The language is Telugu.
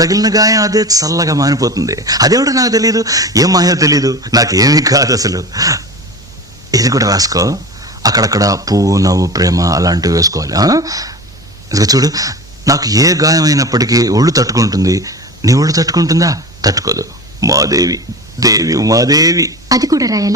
తగిలిన గాయం అదే చల్లగా మానిపోతుంది. అదేమిటో నాకు తెలియదు, ఏం మాయో తెలియదు, నాకేమీ కాదు అసలు. ఇది కూడా రాసుకో, అక్కడక్కడ పువ్వు, నవ్వు, ప్రేమ అలాంటివి వేసుకోవాలి. ఇదిగో చూడు, నాకు ఏ గాయం అయినప్పటికీ ఒళ్ళు తట్టుకుంటుంది. నీ ఒళ్ళు తట్టుకుంటుందా? తట్టుకోదు. మాదేవి, దేవి ఉమాదేవి. అది కూడా రాయాలి.